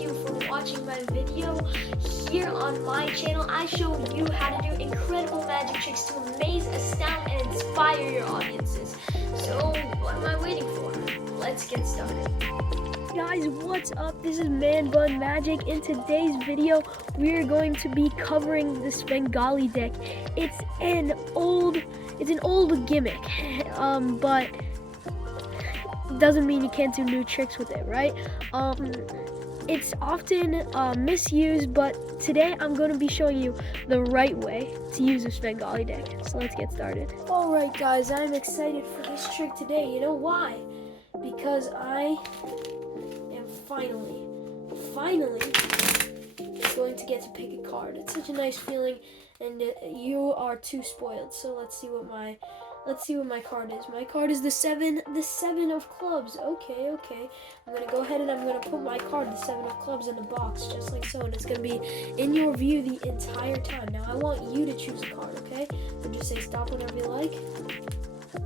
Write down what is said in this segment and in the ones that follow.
thank you for watching my video. Here on my channel, I show you how to do incredible magic tricks to amaze, astound, and inspire your audiences. So, what am I waiting for? Let's get started. Guys, what's up? This is Manbun Magic. In today's video, we're going to be covering the Svengali Deck. It's an old gimmick, but doesn't mean you can't do new tricks with it, right? It's often misused, but today I'm going to be showing you the right way to use a Svengali Deck. So let's get started. Alright guys, I'm excited for this trick today. You know why? Because I am finally going to get to pick a card. It's such a nice feeling, and you are too spoiled. So let's see what my card is. My card is the seven of clubs. Okay. I'm gonna go ahead and I'm gonna put my card, the 7 of clubs, in the box, just like so, and it's gonna be in your view the entire time. Now I want you to choose a card, okay? So just say stop whenever you like.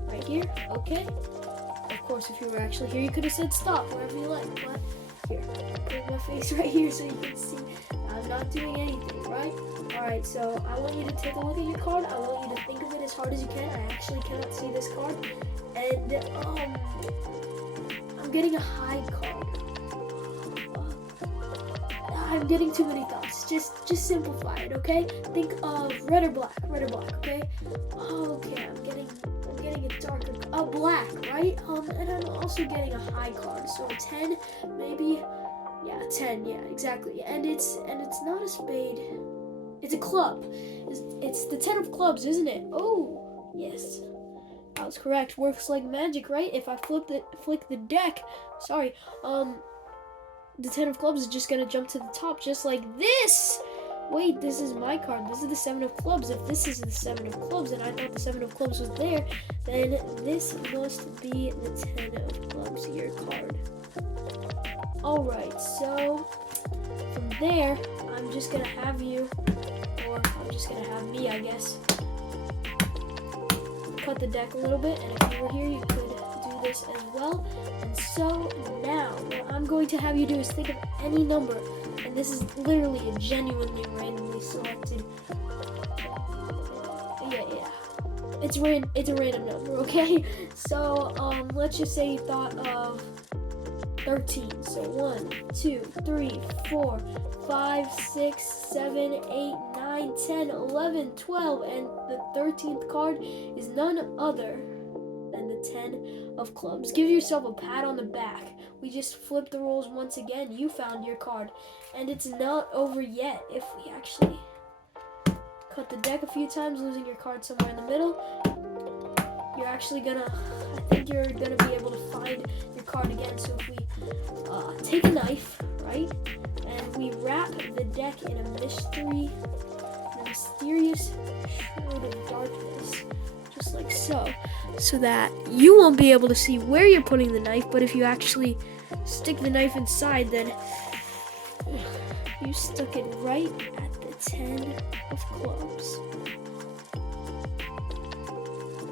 Right here, okay? Of course, if you were actually here, you could have said stop wherever you like, but here, put my face right here so you can see I'm not doing anything, right? Alright, so I want you to take a look at your card. I want you to think of it as hard as you can. I actually cannot see this card. And I'm getting a high card. I'm getting too many thoughts. Just simplify it, okay? Think of red or black, okay? Okay, I'm getting a darker, black, right? And I'm also getting a high card, so a 10, maybe. Yeah, 10, yeah, exactly. And it's not a spade. It's a club. It's the 10 of clubs, isn't it? Oh, yes. That was correct. Works like magic, right? If I flick the deck, sorry, the 10 of clubs is just gonna jump to the top just like this. Wait, this is my card. This is the 7 of clubs. If this is the 7 of clubs and I thought the 7 of clubs was there, then this must be the 10 of clubs, your card. Alright, so from there, I'm just gonna have you, or I'm just gonna have me, I guess, cut the deck a little bit, and if you were here, you could do this as well. And so now, what I'm going to have you do is think of any number, and this is literally a genuinely randomly selected, yeah. It's a random number, okay? So, let's just say you thought of 13. So 1, 2, 3, 4, 5, 6, 7, 8, 9, 10, 11, 12, and the 13th card is none other than the 10 of clubs. Give yourself a pat on the back. We just flipped the rules once again. You found your card, and it's not over yet. If we actually cut the deck a few times, losing your card somewhere in the middle, you're actually gonna, I think you're gonna be able to find your card again. So if we take a knife, right, and we wrap the deck in a mysterious shroud of darkness, just like so that you won't be able to see where you're putting the knife, but if you actually stick the knife inside, then you stuck it right at the 10 of clubs.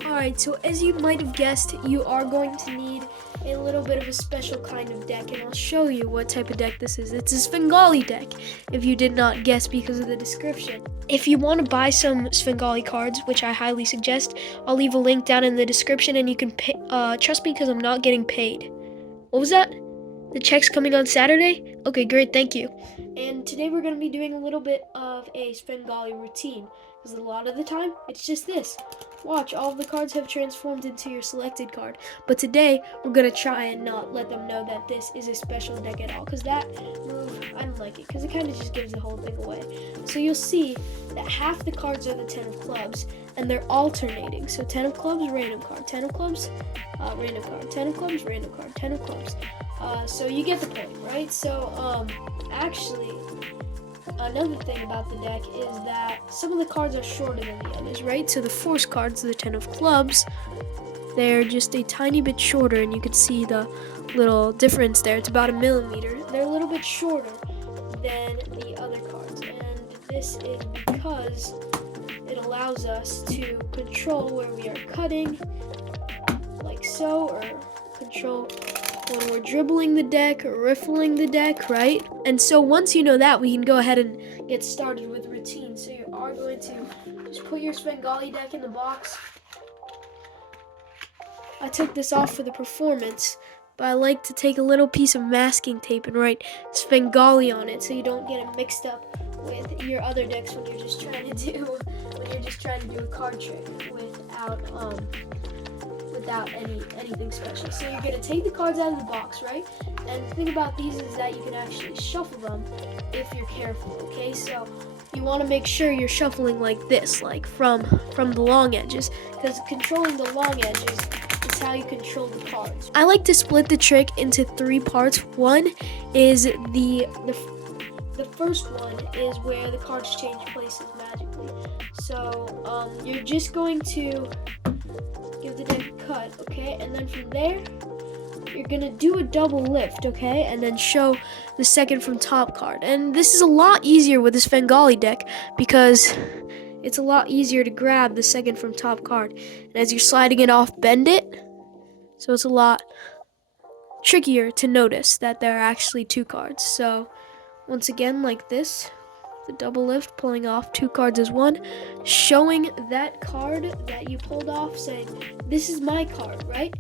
Alright, so as you might have guessed, you are going to need a little bit of a special kind of deck, and I'll show you what type of deck this is. It's a Svengali deck, if you did not guess because of the description. If you want to buy some Svengali cards, which I highly suggest, I'll leave a link down in the description, and you can pay, trust me because I'm not getting paid. What was that? The check's coming on Saturday? Okay, great, thank you. And today we're going to be doing a little bit of a Svengali routine, because a lot of the time, it's just this. Watch, all of the cards have transformed into your selected card. But today, we're going to try and not let them know that this is a special deck at all. Because that move, I don't like it. Because it kind of just gives the whole thing away. So you'll see that half the cards are the 10 of clubs. And they're alternating. So 10 of clubs, random card. 10 of clubs, random card. 10 of clubs, random card. 10 of clubs. So you get the point, right? So, actually, another thing about the deck is that some of the cards are shorter than the others, right? So the force cards, the 10 of clubs, they're just a tiny bit shorter, and you can see the little difference there. It's about 1 millimeter. They're a little bit shorter than the other cards, and this is because it allows us to control where we are cutting, like so, or control when we're dribbling the deck or riffling the deck, right? And so once you know that, we can go ahead and get started with routine. So you are going to just put your Svengali deck in the box. I took this off for the performance, but I like to take a little piece of masking tape and write Svengali on it so you don't get it mixed up with your other decks when you're just trying to do a card trick without anything special. So you're gonna take the cards out of the box, right? And the thing about these is that you can actually shuffle them if you're careful, okay? So you want to make sure you're shuffling like this, like from the long edges, because controlling the long edges is how you control the cards. I like to split the trick into 3 parts. One is the first one is where the cards change places magically. So you're just going to give the deck a cut, okay? And then from there, you're gonna do a double lift, okay? And then show the second from top card. And this is a lot easier with this Svengali deck because it's a lot easier to grab the second from top card. And as you're sliding it off, bend it. So it's a lot trickier to notice that there are actually 2 cards. So once again, like this, the double lift, pulling off 2 cards as one, showing that card that you pulled off, saying, this is my card, right?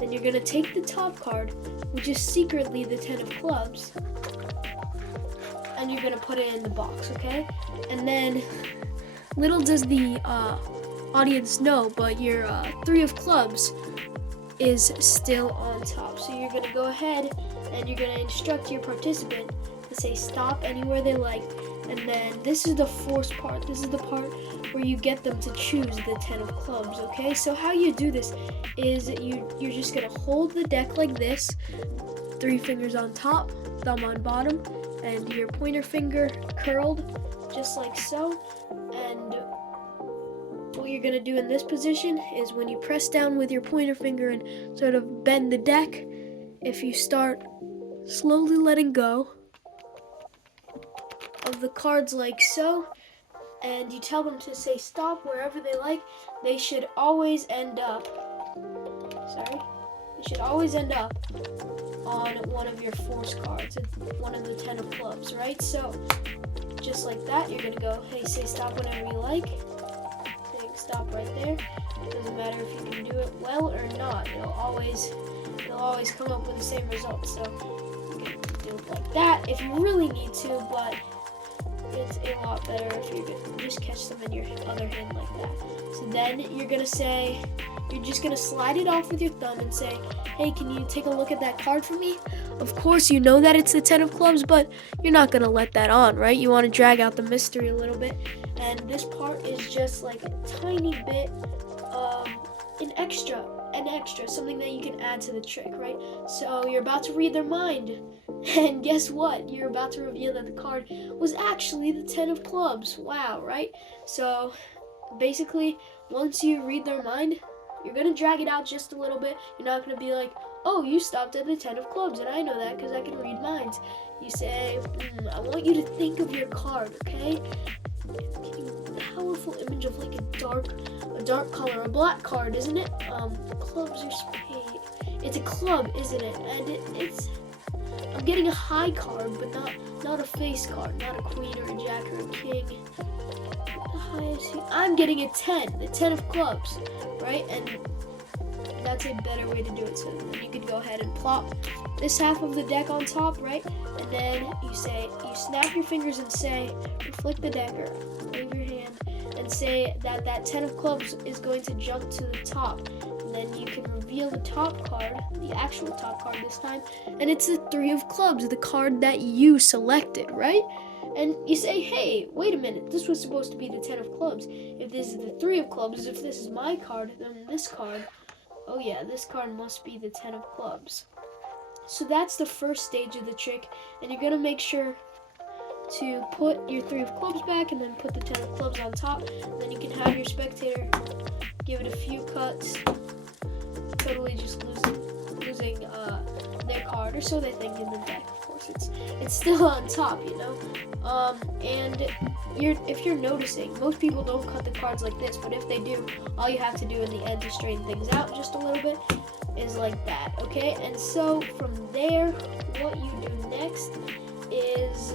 Then you're gonna take the top card, which is secretly the 10 of clubs, and you're gonna put it in the box, okay? And then, little does the audience know, but your 3 of clubs is still on top. So you're gonna go ahead and you're gonna instruct your participant to say stop anywhere they like. And then this is the force part. This is the part where you get them to choose the 10 of clubs, okay? So how you do this is you're just gonna hold the deck like this, 3 fingers on top, thumb on bottom, and your pointer finger curled, just like so. And what you're gonna do in this position is when you press down with your pointer finger and sort of bend the deck, if you start slowly letting go of the cards like so, and you tell them to say stop wherever they like, they should always end up on one of your force cards, one of the 10 of clubs, right? So just like that, you're gonna go, hey, say stop whenever you like, saying stop right there. It doesn't matter if you can do it well or not, it'll always come up with the same result. So you can do it like that if you really need to, but it's a lot better if you just catch them in your other hand like that. So then you're just gonna slide it off with your thumb and say, hey, can you take a look at that card for me? Of course, you know that it's the 10 of clubs, but you're not gonna let that on, right? You wanna drag out the mystery a little bit. And this part is just like a tiny bit of an extra, something that you can add to the trick, right? So you're about to read their mind. And guess what? You're about to reveal that the card was actually the 10 of clubs. Wow, right? So basically, once you read their mind, you're going to drag it out just a little bit. You're not going to be like, oh, you stopped at the 10 of clubs, and I know that because I can read minds. You say, I want you to think of your card, okay? Getting a powerful image of like a dark color, a black card, isn't it? Clubs are spade. It's a club, isn't it? And it's I'm getting a high card, but not a face card, not a queen or a jack or a king. The highest I'm getting a 10, the 10 of clubs, right? And that's a better way to do it. So then you could go ahead and plop this half of the deck on top, right? And then you snap your fingers and say, flick the deck or wave your hand and say that 10 of clubs is going to jump to the top. And then you can reveal the top card, the actual top card this time, and it's the 3 of clubs, the card that you selected, right? And you say, hey, wait a minute, this was supposed to be the 10 of clubs. If this is the 3 of clubs, if this is my card, then this card, oh yeah, this card must be the 10 of clubs. So that's the first stage of the trick, and you're gonna make sure to put your 3 of clubs back and then put the 10 of clubs on top. And then you can have your spectator give it a few cuts, totally just losing their card, or so they think in the deck. Of course, it's still on top, you know. And if you're noticing, most people don't cut the cards like this, but if they do, all you have to do in the end is straighten things out just a little bit, is like that, okay? And so from there, what you do next is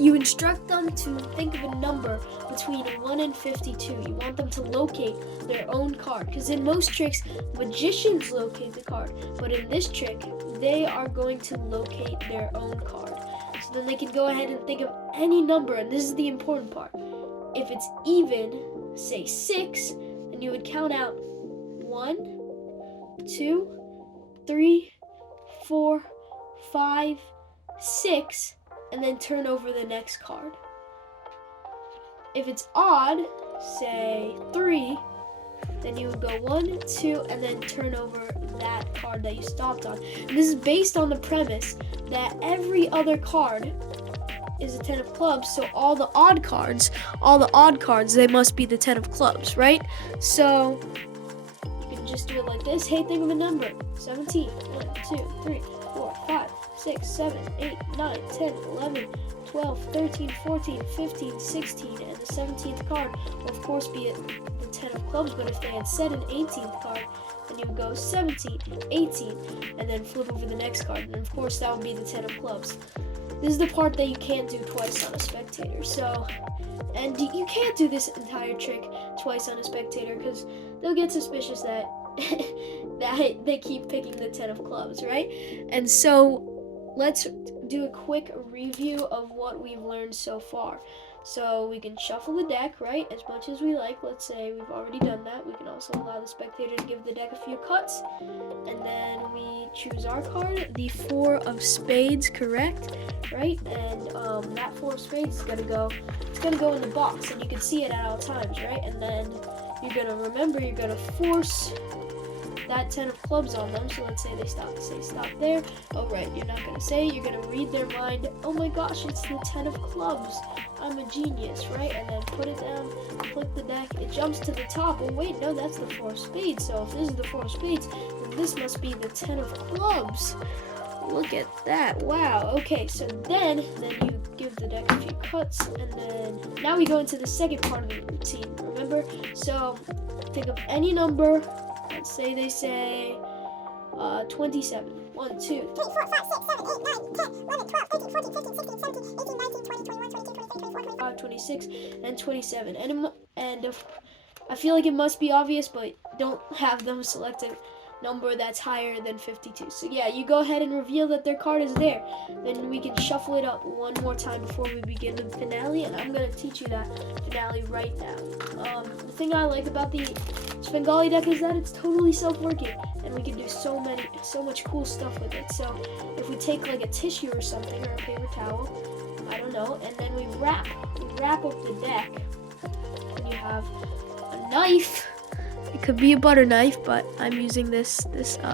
you instruct them to think of a number between 1 and 52. You want them to locate their own card, because in most tricks, magicians locate the card, but in this trick, they are going to locate their own card. So then they can go ahead and think of any number, and this is the important part. If it's even, say 6, then you would count out 1, 2, 3, 4, 5, 6, and then turn over the next card. If it's odd, say 3, then you would go 1, 2, and then turn over that card that you stopped on. And this is based on the premise that every other card is a 10 of clubs, so all the odd cards, they must be the 10 of clubs, right? So you can just do it like this. Hey, think of a number. 17. 1, 2, 3, 4, 5, 6, 7, 8, 9, 10, 11, 12, 13, 14, 15, 16, and the 17th card will of course be the 10 of clubs, but if they had said an 18th card, then you would go 17, 18, and then flip over the next card, and of course that would be the 10 of clubs. This is the part that you can't do twice on a spectator, so, and you can't do this entire trick twice on a spectator, because they'll get suspicious that that they keep picking the 10 of clubs, right? And so let's do a quick review of what we've learned so far. So we can shuffle the deck, right, as much as we like. Let's say we've already done that. We can also allow the spectator to give the deck a few cuts. And then we choose our card, the 4 of spades, correct, right? And that 4 of spades is gonna go in the box, and you can see it at all times, right? And then you're gonna force that 10 of clubs on them. So let's say they stop there. Oh right, you're not gonna say, you're gonna read their mind. Oh my gosh, it's the 10 of clubs. I'm a genius, right? And then put it down, flip the deck, it jumps to the top. Oh wait, no, that's the 4 of spades. So if this is the 4 of spades, then this must be the 10 of clubs. Look at that, wow. Okay, so then you give the deck a few cuts, and then now we go into the second part of the routine, remember? So think of any number. Let's say they say 27. 1, 2, 3, 4, 5, 6, 7, 8, 9, 10, 11, 12, 13, 14, 15, 16, 17, 18, 19, 20, 21, 22, 23, 24, 25, 26, and 27. And if, I feel like it must be obvious, but don't have them select a number that's higher than 52. So yeah, you go ahead and reveal that their card is there. Then we can shuffle it up one more time before we begin the finale, and I'm going to teach you that finale right now. The thing I like about the Svengali deck is that it's totally self-working, and we can do so much cool stuff with it. So if we take like a tissue or something, or a paper towel, I don't know, and then we wrap up the deck, and you have a knife. It could be a butter knife, but I'm using this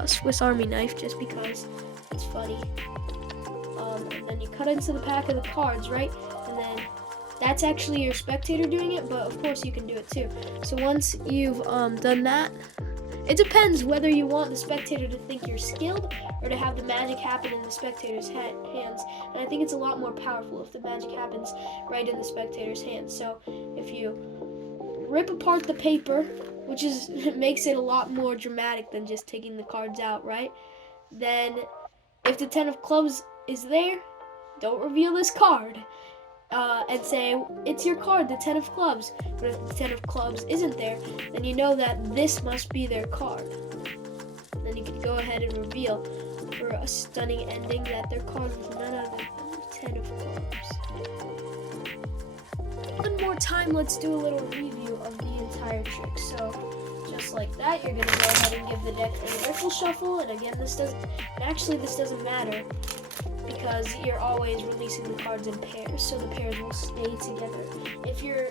Swiss Army knife just because it's funny. And then you cut into the pack of the cards, right? And then that's actually your spectator doing it, but of course you can do it too. So once you've done that, it depends whether you want the spectator to think you're skilled or to have the magic happen in the spectator's hands. And I think it's a lot more powerful if the magic happens right in the spectator's hands. So if you rip apart the paper, which makes it a lot more dramatic than just taking the cards out, right? Then if the 10 of clubs is there, don't reveal this card. And say, it's your card, the 10 of clubs. But if the 10 of clubs isn't there, then you know that this must be their card. Then you can go ahead and reveal for a stunning ending that their card was none other than the 10 of clubs. One more time, let's do a little review of the entire trick. So, just like that, you're going to go ahead and give the deck a riffle shuffle. And again, this doesn't matter, because you're always releasing the cards in pairs, so the pairs will stay together if you're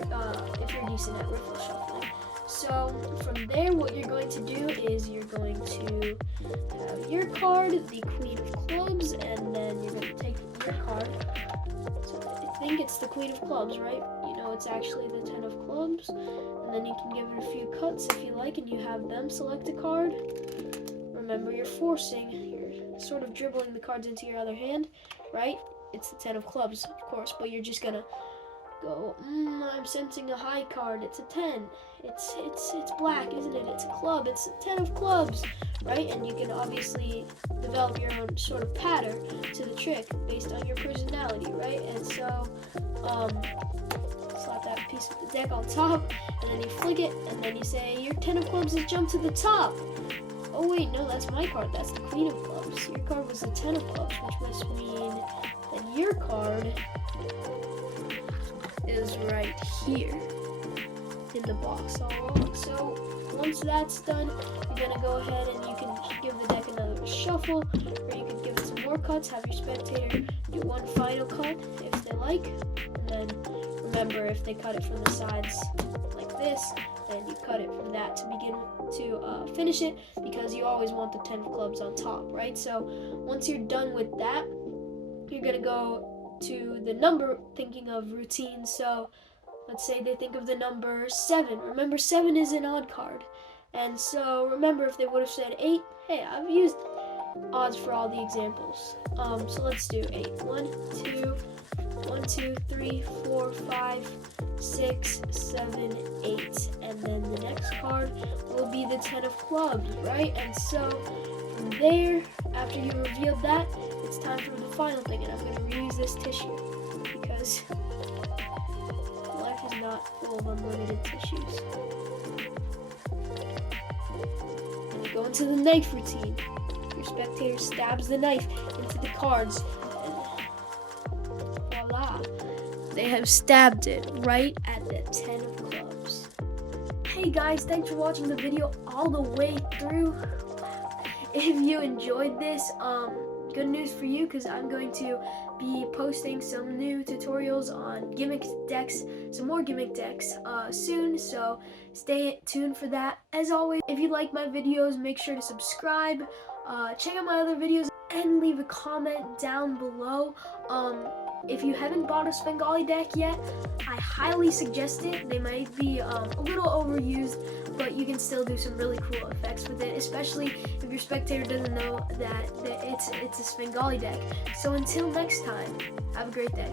decent at riffle shuffling. So from there, what you're going to do is you're going to have your card, the Queen of Clubs, and then you're going to take your card. So I think it's the Queen of Clubs, right? You know it's actually the 10 of Clubs, and then you can give it a few cuts if you like, and you have them select a card. Remember, you're sort of dribbling the cards into your other hand, right? It's the 10 of clubs, of course, but you're just gonna go, I'm sensing a high card. It's a 10. It's black, isn't it? It's a club. It's a 10 of clubs, right? And you can obviously develop your own sort of pattern to the trick based on your personality, right? And so, slap that piece of the deck on top, and then you flick it, and then you say, your 10 of clubs has jumped to the top. Oh wait, no, that's my card. That's the queen of clubs. Your card was the 10 of clubs, which must mean that your card is right here in the box all along. So once that's done, you're gonna go ahead and you can give the deck another shuffle, or you can give it some more cuts, have your spectator do one final cut if they like, and then remember, if they cut it from the sides like this, then you cut it from that to begin to finish it, because you always want the 10 of clubs on top, right? So once you're done with that, you're gonna go to the number, thinking of routine. So let's say they think of the number 7. Remember, 7 is an odd card. And so remember, if they would have said 8, hey, I've used odds for all the examples. So let's do 8. 1, 2, 3, 4, 5, 6, 7, 8. And then the next card will be the 10 of clubs, right? And so from there, after you revealed that, it's time for the final thing. And I'm going to reuse this tissue because life is not full of unlimited tissues. And we go into the knife routine. Your spectator stabs the knife into the cards, and voila, they have stabbed it right at the 10 of clubs. Hey guys, thanks for watching the video all the way through. If you enjoyed this, good news for you, because I'm going to be posting some new tutorials on gimmicked decks, some more gimmicked decks soon, so stay tuned for that. As always, if you like my videos, make sure to subscribe, check out my other videos, and leave a comment down below. If you haven't bought a Svengali deck yet, I highly suggest it. They might be a little overused, but you can still do some really cool effects with it, especially if your spectator doesn't know that it's a Svengali deck. So until next time, have a great day.